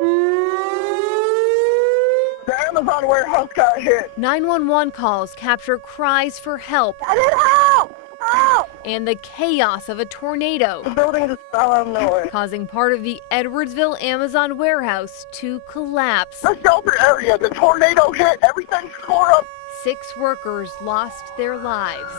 The Amazon warehouse got hit. 911 calls capture cries for help. I need help! Help! And the chaos of a tornado. The building just fell out of nowhere. Causing part of the Edwardsville Amazon warehouse to collapse. The shelter area, the tornado hit, everything tore up. 6 workers lost their lives.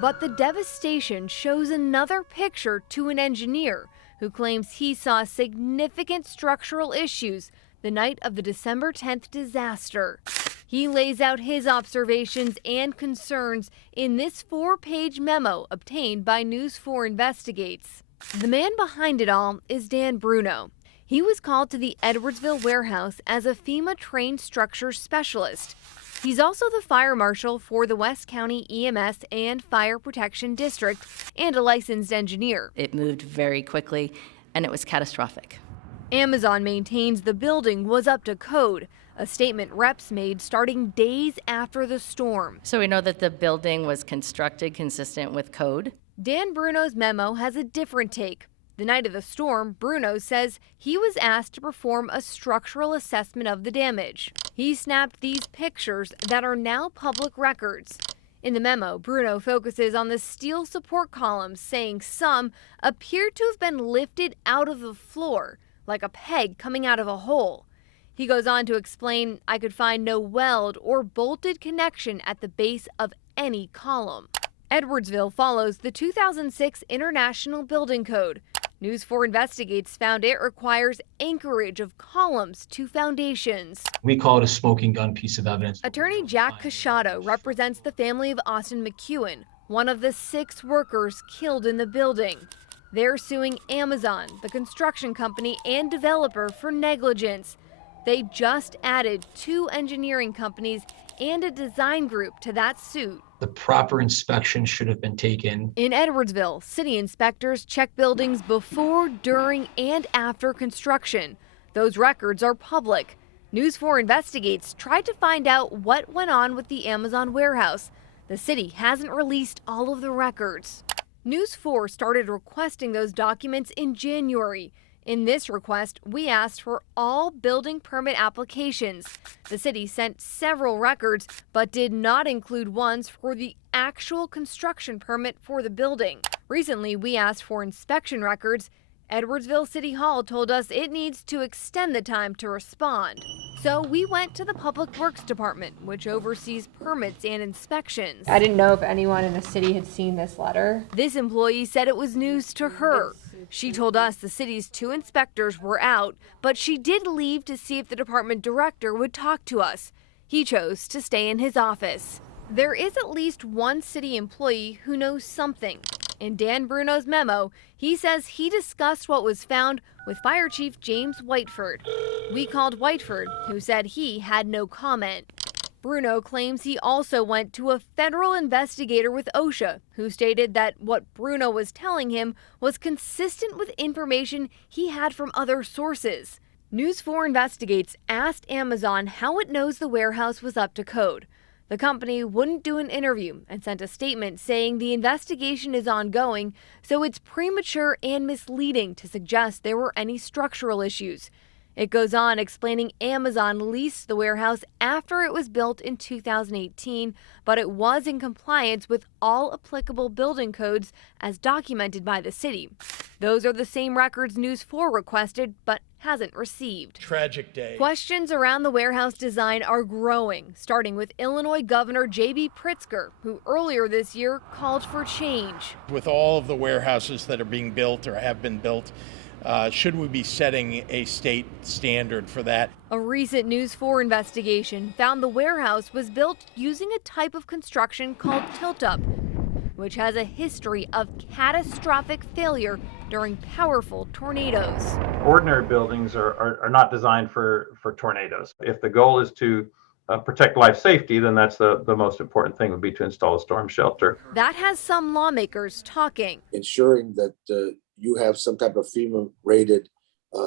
But the devastation shows another picture to an engineer who claims he saw significant structural issues the night of the December 10th disaster. He lays out his observations and concerns in this 4-page memo obtained by News 4 Investigates. The man behind it all is Dan Bruno. He was called to the Edwardsville warehouse as a FEMA-trained structure specialist. He's also the fire marshal for the West County EMS and Fire Protection District and a licensed engineer. It moved very quickly and it was catastrophic. Amazon maintains the building was up to code, a statement reps made starting days after the storm. So we know that the building was constructed consistent with code. Dan Bruno's memo has a different take. The night of the storm, Bruno says he was asked to perform a structural assessment of the damage. He snapped these pictures that are now public records. In the memo, Bruno focuses on the steel support columns, saying some appear to have been lifted out of the floor, like a peg coming out of a hole. He goes on to explain, I could find no weld or bolted connection at the base of any column. Edwardsville follows the 2006 International Building Code. News 4 Investigates found it requires anchorage of columns to foundations. We call it a smoking gun piece of evidence. Attorney Jack Casciato represents the family of Austin McEwen, one of the 6 workers killed in the building. They're suing Amazon, the construction company and developer, for negligence. They just added 2 engineering companies and a design group to that suit. The proper inspection should have been taken. In Edwardsville, city inspectors check buildings before, during, and after construction. Those records are public. News 4 Investigates tried to find out what went on with the Amazon warehouse. The city hasn't released all of the records. News 4 started requesting those documents in January. In this request, we asked for all building permit applications. The city sent several records, but did not include ones for the actual construction permit for the building. Recently, we asked for inspection records. Edwardsville City Hall told us it needs to extend the time to respond. So we went to the Public Works Department, which oversees permits and inspections. I didn't know if anyone in the city had seen this letter. This employee said it was news to her. She told us the city's 2 inspectors were out, but she did leave to see if the department director would talk to us. He chose to stay in his office. There is at least one city employee who knows something. In Dan Bruno's memo, he says he discussed what was found with Fire Chief James Whiteford. We called Whiteford, who said he had no comment. Bruno claims he also went to a federal investigator with OSHA, who stated that what Bruno was telling him was consistent with information he had from other sources. News 4 Investigates asked Amazon how it knows the warehouse was up to code. The company wouldn't do an interview and sent a statement saying the investigation is ongoing, so it's premature and misleading to suggest there were any structural issues. It goes on explaining Amazon leased the warehouse after it was built in 2018, but it was in compliance with all applicable building codes as documented by the city. Those are the same records News 4 requested, but hasn't received. Tragic day. Questions around the warehouse design are growing, starting with Illinois Governor J.B. Pritzker, who earlier this year called for change. With all of the warehouses that are being built or have been built, should we be setting a state standard for that? A recent News 4 investigation found the warehouse was built using a type of construction called tilt-up, which has a history of catastrophic failure during powerful tornadoes. Ordinary buildings are not designed for tornadoes. If the goal is to protect life safety, then that's the most important thing would be to install a storm shelter. That has some lawmakers talking. Ensuring that you have some type of FEMA-rated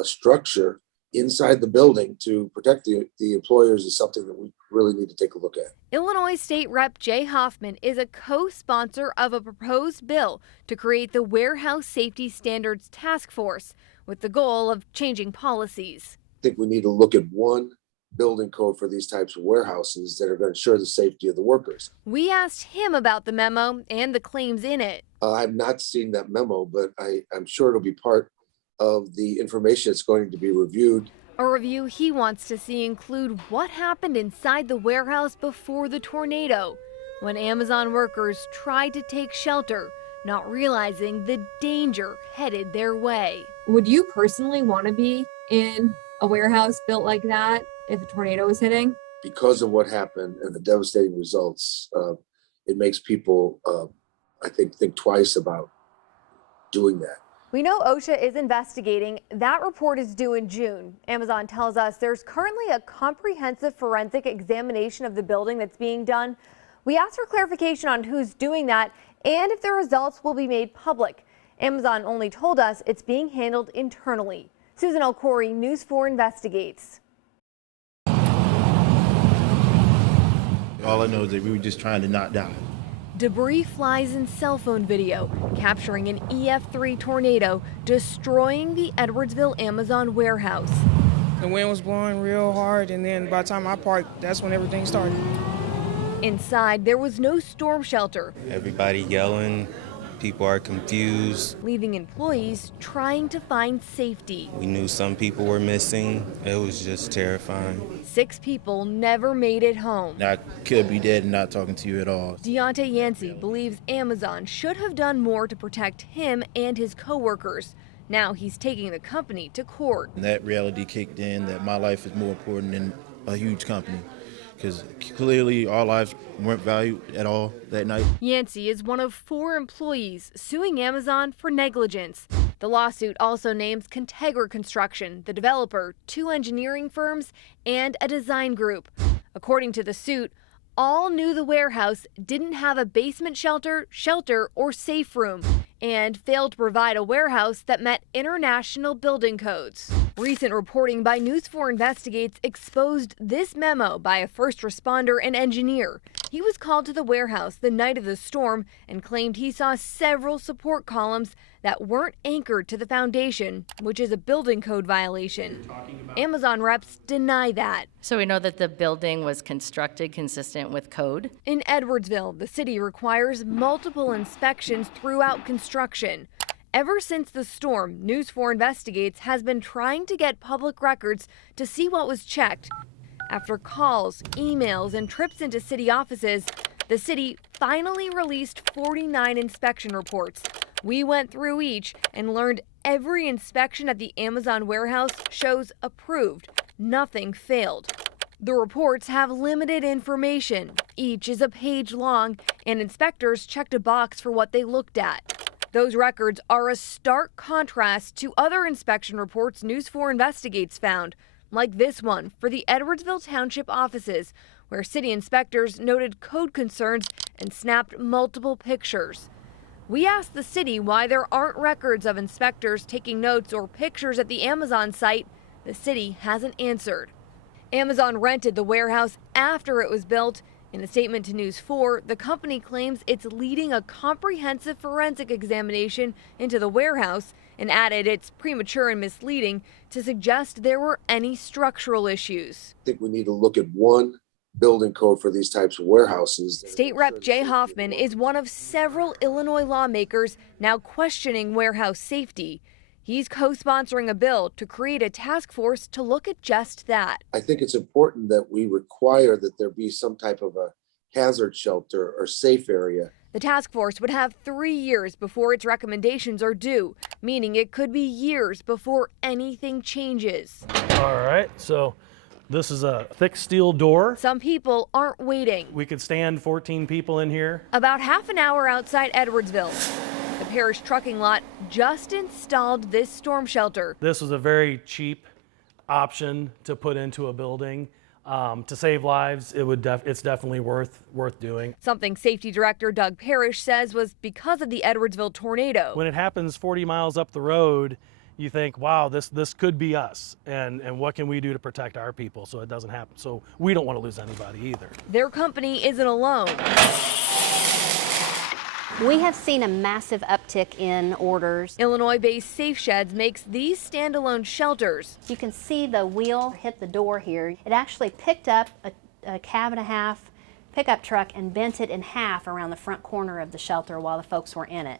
structure inside the building to protect the employers is something that we really need to take a look at. Illinois State Rep. Jay Hoffman is a co-sponsor of a proposed bill to create the Warehouse Safety Standards Task Force, with the goal of changing policies. I think we need to look at one building code for these types of warehouses that are going to ensure the safety of the workers. We asked him about the memo and the claims in it. I've not seen that memo, but I'm sure it'll be part of the information that's going to be reviewed. A review he wants to see include what happened inside the warehouse before the tornado, when Amazon workers tried to take shelter, not realizing the danger headed their way. Would you personally want to be in a warehouse built like that if a tornado was hitting? Because of what happened and the devastating results, it makes people, I think twice about doing that. We know OSHA is investigating. That report is due in June. Amazon tells us there's currently a comprehensive forensic examination of the building that's being done. We asked for clarification on who's doing that and if the results will be made public. Amazon only told us it's being handled internally. Susan Elcori, News 4 investigates. All I know is that we were just trying to not die. Debris flies in cell phone video, capturing an EF3 tornado destroying the Edwardsville Amazon warehouse. The wind was blowing real hard, and then by the time I parked, that's when everything started. Inside, there was no storm shelter. Everybody yelling, people are confused. Leaving employees trying to find safety. We knew some people were missing. It was just terrifying. 6 people never made it home. I could be dead and not talking to you at all. Deontay Yancey believes Amazon should have done more to protect him and his coworkers. Now he's taking the company to court. And that reality kicked in that my life is more important than a huge company, because clearly our lives weren't valued at all that night. Yancey is one of 4 employees suing Amazon for negligence. The lawsuit also names Contegra Construction, the developer, 2 engineering firms, and a design group. According to the suit, all knew the warehouse didn't have a basement shelter, or safe room, and failed to provide a warehouse that met international building codes. Recent reporting by News 4 Investigates exposed this memo by a first responder and engineer. He was called to the warehouse the night of the storm and claimed he saw several support columns that weren't anchored to the foundation, which is a building code violation. Amazon reps deny that. So we know that the building was constructed consistent with code. In Edwardsville, the city requires multiple inspections throughout construction. Ever since the storm, News 4 Investigates has been trying to get public records to see what was checked. After calls, emails, and trips into city offices, the city finally released 49 inspection reports. We went through each and learned every inspection at the Amazon warehouse shows approved. Nothing failed. The reports have limited information. Each is a page long, and inspectors checked a box for what they looked at. Those records are a stark contrast to other inspection reports News 4 Investigates found, like this one for the Edwardsville Township offices, where city inspectors noted code concerns and snapped multiple pictures. We asked the city why there aren't records of inspectors taking notes or pictures at the Amazon site. The city hasn't answered. Amazon rented the warehouse after it was built. In a statement to News 4, the company claims it's leading a comprehensive forensic examination into the warehouse and added it's premature and misleading to suggest there were any structural issues. I think we need to look at one building code for these types of warehouses. State Rep Jay Hoffman is one of several Illinois lawmakers now questioning warehouse safety. He's co-sponsoring a bill to create a task force to look at just that. I think it's important that we require that there be some type of a hazard shelter or safe area. The task force would have 3 years before its recommendations are due, meaning it could be years before anything changes. All right, so this is a thick steel door. Some people aren't waiting. We could stand 14 people in here. About half an hour outside Edwardsville, the parish trucking lot just installed this storm shelter. This was a very cheap option to put into a building. To save lives, it's definitely worth doing. Something Safety Director Doug Parrish says was because of the Edwardsville tornado. When it happens 40 miles up the road, you think, wow, this could be us, and what can we do to protect our people so it doesn't happen? So we don't want to lose anybody either. Their company isn't alone. We have seen a massive uptick in orders. Illinois-based Safe Sheds makes these standalone shelters. You can see the wheel hit the door here. It actually picked up a cab and a half pickup truck and bent it in half around the front corner of the shelter while the folks were in it.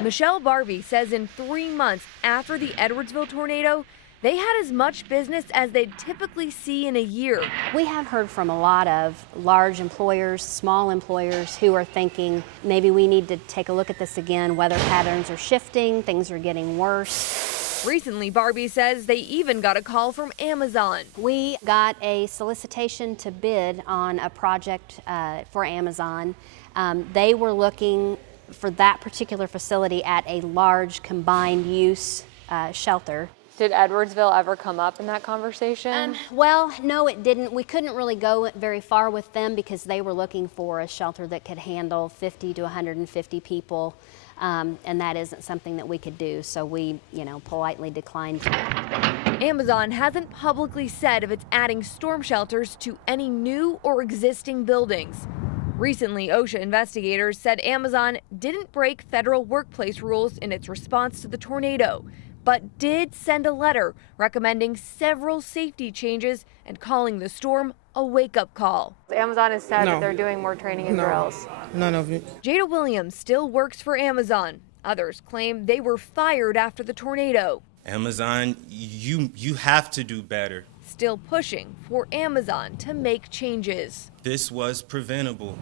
Michelle Barbie says in 3 months after the Edwardsville tornado, they had as much business as they'd typically see in a year. We have heard from a lot of large employers, small employers who are thinking maybe we need to take a look at this again. Weather patterns are shifting, things are getting worse. Recently, Barbie says they even got a call from Amazon. We got a solicitation to bid on a project for Amazon. They were looking for that particular facility at a large combined use shelter. Did Edwardsville ever come up in that conversation? Well, no, it didn't. We couldn't really go very far with them because they were looking for a shelter that could handle 50 to 150 people, and that isn't something that we could do, so we, politely declined. Amazon hasn't publicly said if it's adding storm shelters to any new or existing buildings. Recently, OSHA investigators said Amazon didn't break federal workplace rules in its response to the tornado, but did send a letter recommending several safety changes and calling the storm a wake-up call. Amazon has said that they're doing more training and drills. None of it. Jada Williams still works for Amazon. Others claim they were fired after the tornado. Amazon, you have to do better. Still pushing for Amazon to make changes. This was preventable.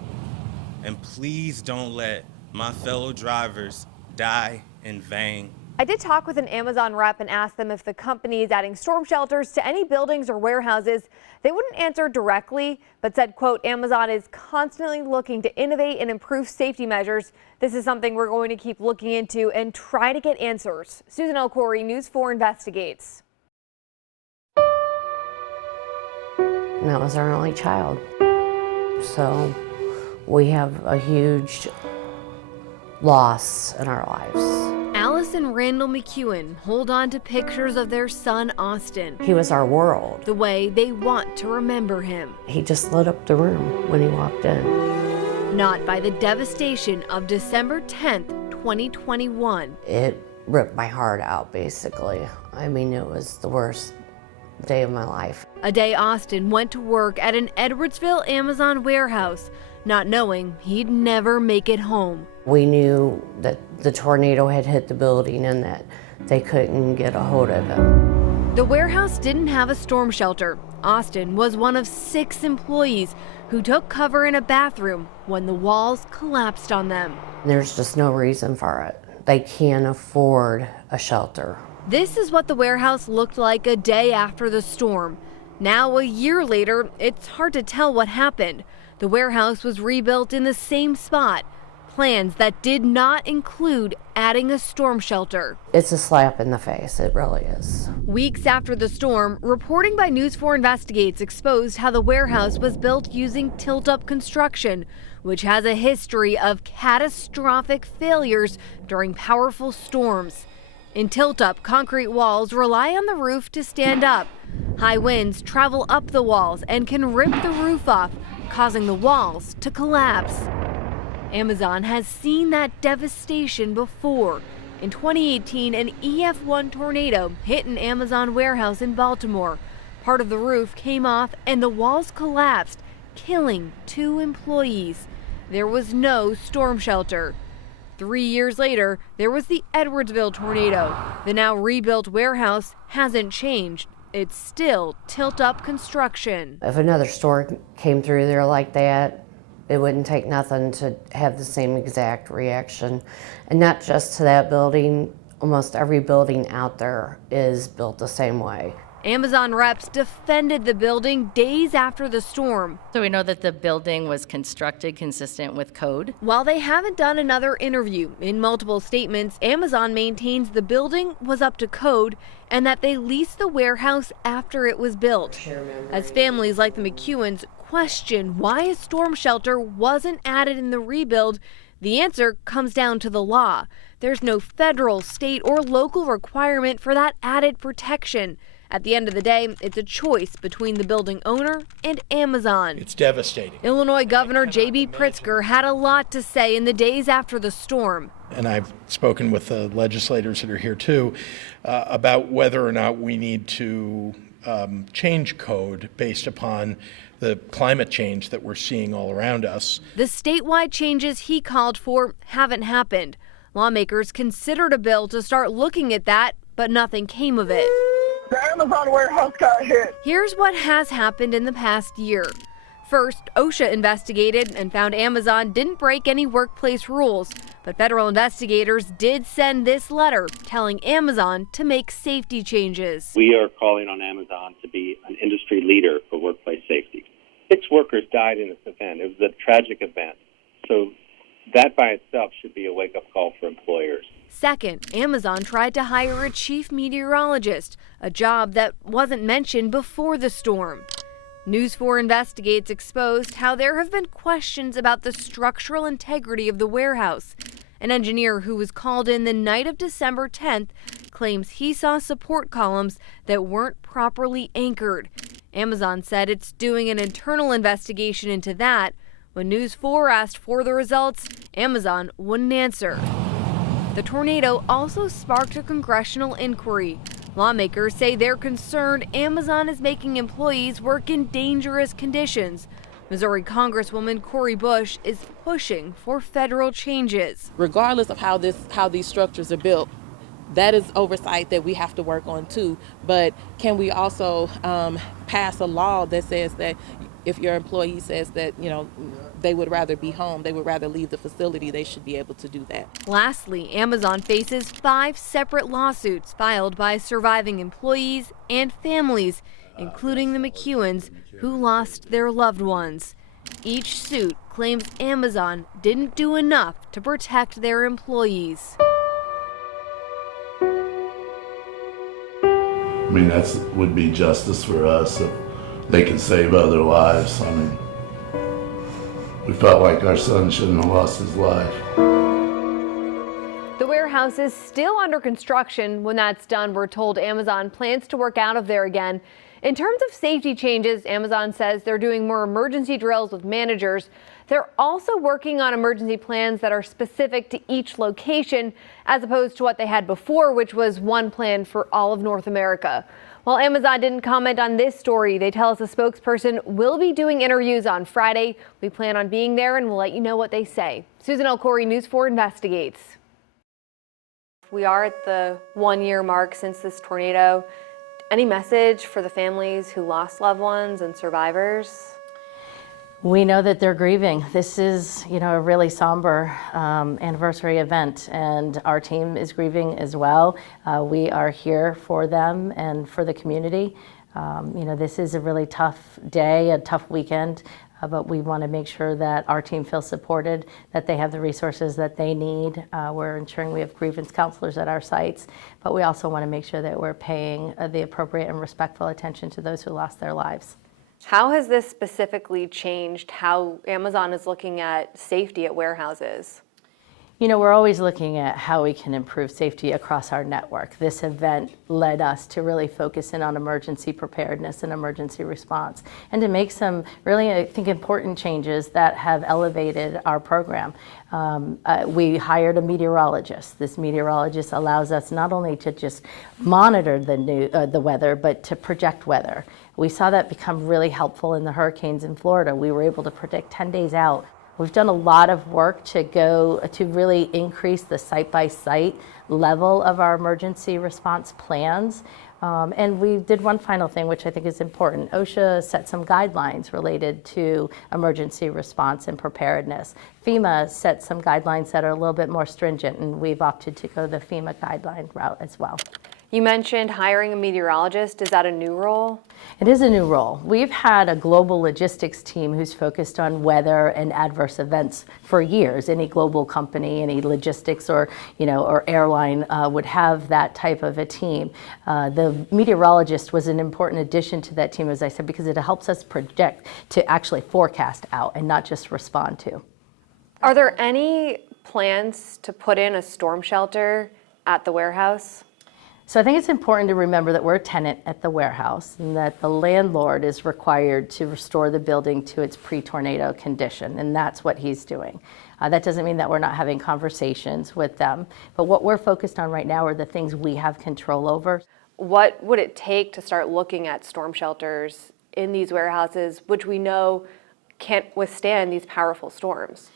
And please don't let my fellow drivers die in vain. I did talk with an Amazon rep and asked them if the company is adding storm shelters to any buildings or warehouses. They wouldn't answer directly, but said, quote, Amazon is constantly looking to innovate and improve safety measures. This is something we're going to keep looking into and try to get answers. Susan L. Corey, News 4 Investigates. And that was our only child. So we have a huge loss in our lives. Alice and Randall McEwen hold on to pictures of their son, Austin. He was our world. The way they want to remember him. He just lit up the room when he walked in. Not by the devastation of December 10th, 2021. It ripped my heart out, basically. I mean, it was the worst day of my life. A day Austin went to work at an Edwardsville Amazon warehouse, not knowing he'd never make it home. We knew that the tornado had hit the building and that they couldn't get a hold of him. The warehouse didn't have a storm shelter. Austin was one of 6 employees who took cover in a bathroom when the walls collapsed on them. There's just no reason for it. They can't afford a shelter. This is what the warehouse looked like a day after the storm. Now, a year later, it's hard to tell what happened. The warehouse was rebuilt in the same spot. Plans that did not include adding a storm shelter. It's a slap in the face, it really is. Weeks after the storm, reporting by News 4 Investigates exposed how the warehouse was built using tilt-up construction, which has a history of catastrophic failures during powerful storms. In tilt-up, concrete walls rely on the roof to stand up. High winds travel up the walls and can rip the roof off, causing the walls to collapse. Amazon has seen that devastation before. In 2018, an EF1 tornado hit an Amazon warehouse in Baltimore. Part of the roof came off and the walls collapsed, killing 2 employees. There was no storm shelter. 3 years later, there was the Edwardsville tornado. The now rebuilt warehouse hasn't changed. It's still tilt-up construction. If another storm came through there like that, it wouldn't take nothing to have the same exact reaction. And not just to that building, almost every building out there is built the same way. Amazon reps defended the building days after the storm. So we know that the building was constructed consistent with code. While they haven't done another interview, in multiple statements, Amazon maintains the building was up to code and that they leased the warehouse after it was built. As families like the McEwens question why a storm shelter wasn't added in the rebuild, the answer comes down to the law. there's no federal, state, or local requirement for that added protection. At the end of the day, it's a choice between the building owner and Amazon. It's devastating. Illinois Governor J.B. Pritzker had a lot to say in the days after the storm. And I've spoken with the legislators that are here too about whether or not we need to change code based upon the climate change that we're seeing all around us. The statewide changes he called for haven't happened. Lawmakers considered a bill to start looking at that, but nothing came of it. The Amazon warehouse got hit. Here's what has happened in the past year. First, OSHA investigated and found Amazon didn't break any workplace rules, but federal investigators did send this letter telling Amazon to make safety changes. We are calling on Amazon to be an industry leader for workplace safety. 6 workers died in this event. It was a tragic event. So that by itself should be a wake-up call for employers. Second, Amazon tried to hire a chief meteorologist, a job that wasn't mentioned before the storm. News 4 Investigates exposed how there have been questions about the structural integrity of the warehouse. An engineer who was called in the night of December 10th claims he saw support columns that weren't properly anchored. Amazon said it's doing an internal investigation into that. When News 4 asked for the results, Amazon wouldn't answer. The tornado also sparked a congressional inquiry. Lawmakers say they're concerned Amazon is making employees work in dangerous conditions. Missouri Congresswoman Cori Bush is pushing for federal changes. Regardless of how these structures are built, that is oversight that we have to work on too. But can we also pass a law that says that if your employee says that, they would rather be home, they would rather leave the facility, they should be able to do that. Lastly, Amazon faces 5 separate lawsuits filed by surviving employees and families, including the McEwens, who lost their loved ones. Each suit claims Amazon didn't do enough to protect their employees. I mean, that would be justice for us if they could save other lives. I mean, we felt like our son shouldn't have lost his life. The warehouse is still under construction. When that's done, we're told Amazon plans to work out of there again. In terms of safety changes, Amazon says they're doing more emergency drills with managers. They're also working on emergency plans that are specific to each location, as opposed to what they had before, which was one plan for all of North America. While Amazon didn't comment on this story, they tell us a spokesperson will be doing interviews on Friday. We plan on being there and we'll let you know what they say. Susan Elcori, News 4 Investigates. We are at the 1-year mark since this tornado. Any message for the families who lost loved ones and survivors? We know that they're grieving. This is, a really somber anniversary event, and our team is grieving as well. We are here for them and for the community. This is a really tough day, a tough weekend, but we want to make sure that our team feels supported, that they have the resources that they need. We're ensuring we have grievance counselors at our sites, but we also want to make sure that we're paying the appropriate and respectful attention to those who lost their lives. How has this specifically changed how Amazon is looking at safety at warehouses? We're always looking at how we can improve safety across our network. This event led us to really focus in on emergency preparedness and emergency response, and to make some really, I think, important changes that have elevated our program. We hired a meteorologist. This meteorologist allows us not only to just monitor the weather, but to project weather. We saw that become really helpful in the hurricanes in Florida. We were able to predict 10 days out. We've done a lot of work to really increase the site-by-site level of our emergency response plans. And we did one final thing, which I think is important. OSHA set some guidelines related to emergency response and preparedness. FEMA set some guidelines that are a little bit more stringent, and we've opted to go the FEMA guideline route as well. You mentioned hiring a meteorologist. Is that a new role? It is a new role. We've had a global logistics team who's focused on weather and adverse events for years. Any global company, any logistics or airline would have that type of a team. The meteorologist was an important addition to that team, as I said, because it helps us project to actually forecast out and not just respond to. Are there any plans to put in a storm shelter at the warehouse? So I think it's important to remember that we're a tenant at the warehouse and that the landlord is required to restore the building to its pre-tornado condition, and that's what he's doing. That doesn't mean that we're not having conversations with them, but what we're focused on right now are the things we have control over. What would it take to start looking at storm shelters in these warehouses, which we know can't withstand these powerful storms?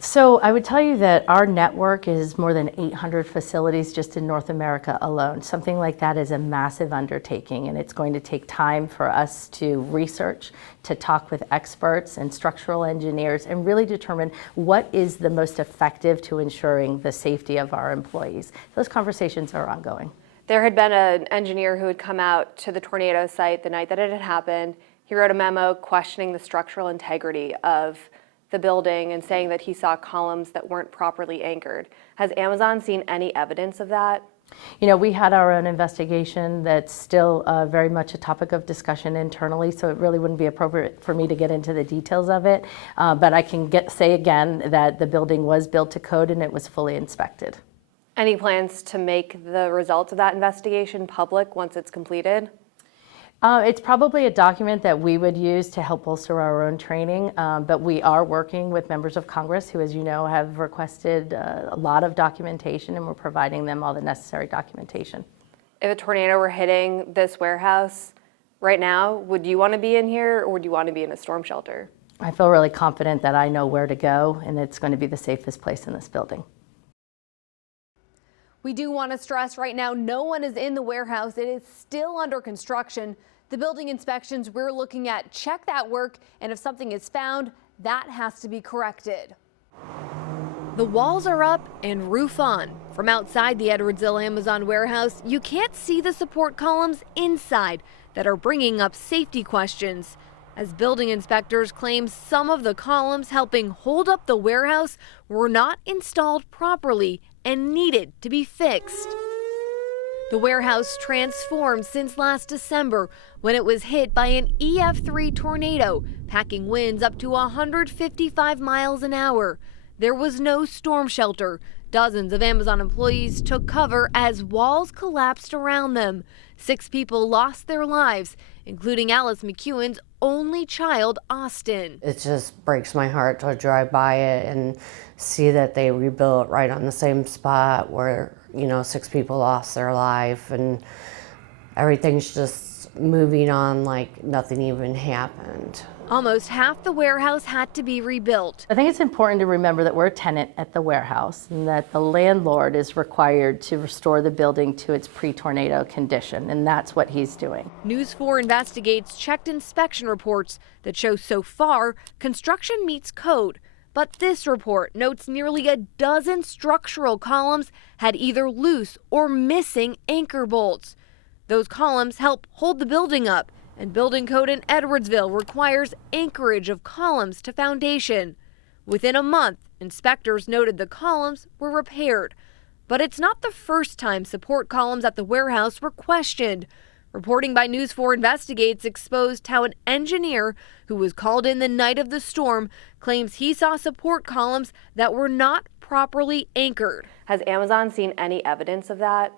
So I would tell you that our network is more than 800 facilities just in North America alone. Something like that is a massive undertaking, and it's going to take time for us to research, to talk with experts and structural engineers, and really determine what is the most effective to ensuring the safety of our employees. Those conversations are ongoing. There had been an engineer who had come out to the tornado site the night that it had happened. He wrote a memo questioning the structural integrity of the building and saying that he saw columns that weren't properly anchored. Has Amazon seen any evidence of that? You know, we had our own investigation that's still very much a topic of discussion internally, so it really wouldn't be appropriate for me to get into the details of it. But I can say again that the building was built to code and it was fully inspected. Any plans to make the results of that investigation public once it's completed? It's probably a document that we would use to help bolster our own training, but we are working with members of Congress who, as you know, have requested a lot of documentation, and we're providing them all the necessary documentation. If a tornado were hitting this warehouse right now, would you want to be in here or would you want to be in a storm shelter? I feel really confident that I know where to go, and it's going to be the safest place in this building. We do want to stress right now, no one is in the warehouse. It is still under construction. The building inspections we're looking at check that work, and if something is found, that has to be corrected. The walls are up and roof on. From outside the Edwardsville Amazon warehouse, you can't see the support columns inside that are bringing up safety questions, as building inspectors claim some of the columns helping hold up the warehouse were not installed properly and needed to be fixed. The warehouse transformed since last December when it was hit by an EF3 tornado, packing winds up to 155 miles an hour. There was no storm shelter. Dozens of Amazon employees took cover as walls collapsed around them. 6 people lost their lives, including Alice McEwen's only child, Austin. It just breaks my heart to drive by it and see that they rebuilt right on the same spot where, you know, 6 people lost their life, and everything's just moving on like nothing even happened. Almost half the warehouse had to be rebuilt. I think it's important to remember that we're a tenant at the warehouse and that the landlord is required to restore the building to its pre-tornado condition, and that's what he's doing. News 4 Investigates checked inspection reports that show so far construction meets code. But this report notes nearly a dozen structural columns had either loose or missing anchor bolts. Those columns help hold the building up, and building code in Edwardsville requires anchorage of columns to foundation. Within a month, inspectors noted the columns were repaired. But it's not the first time support columns at the warehouse were questioned. Reporting by News 4 Investigates exposed how an engineer who was called in the night of the storm claims he saw support columns that were not properly anchored. Has Amazon seen any evidence of that?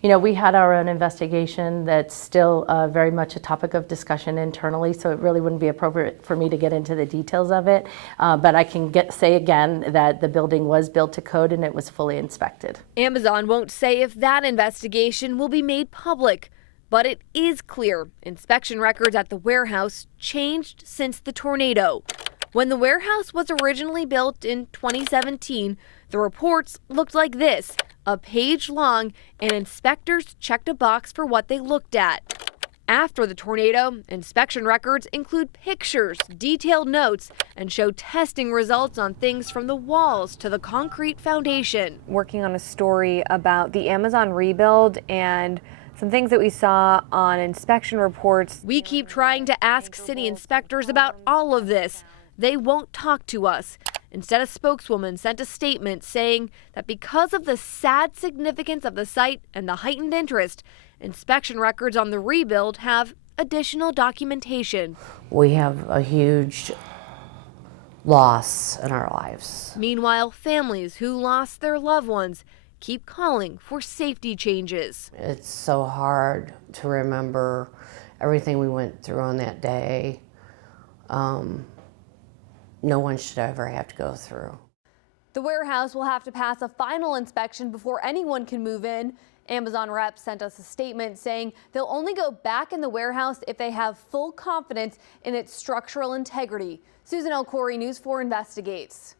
You know, we had our own investigation that's still very much a topic of discussion internally, so it really wouldn't be appropriate for me to get into the details of it. But I can say again that the building was built to code and it was fully inspected. Amazon won't say if that investigation will be made public. But it is clear inspection records at the warehouse changed since the tornado. When the warehouse was originally built in 2017, the reports looked like this, a page long, and inspectors checked a box for what they looked at. After the tornado, inspection records include pictures, detailed notes, and show testing results on things from the walls to the concrete foundation. Working on a story about the Amazon rebuild and some things that we saw on inspection reports. We keep trying to ask city inspectors about all of this. They won't talk to us. Instead, a spokeswoman sent a statement saying that because of the sad significance of the site and the heightened interest, inspection records on the rebuild have additional documentation. We have a huge loss in our lives. Meanwhile, families who lost their loved ones keep calling for safety changes. It's so hard to remember everything we went through on that day. No one should ever have to go through. The warehouse will have to pass a final inspection before anyone can move in. Amazon reps sent us a statement saying they'll only go back in the warehouse if they have full confidence in its structural integrity. Susan El Khoury, News 4 investigates.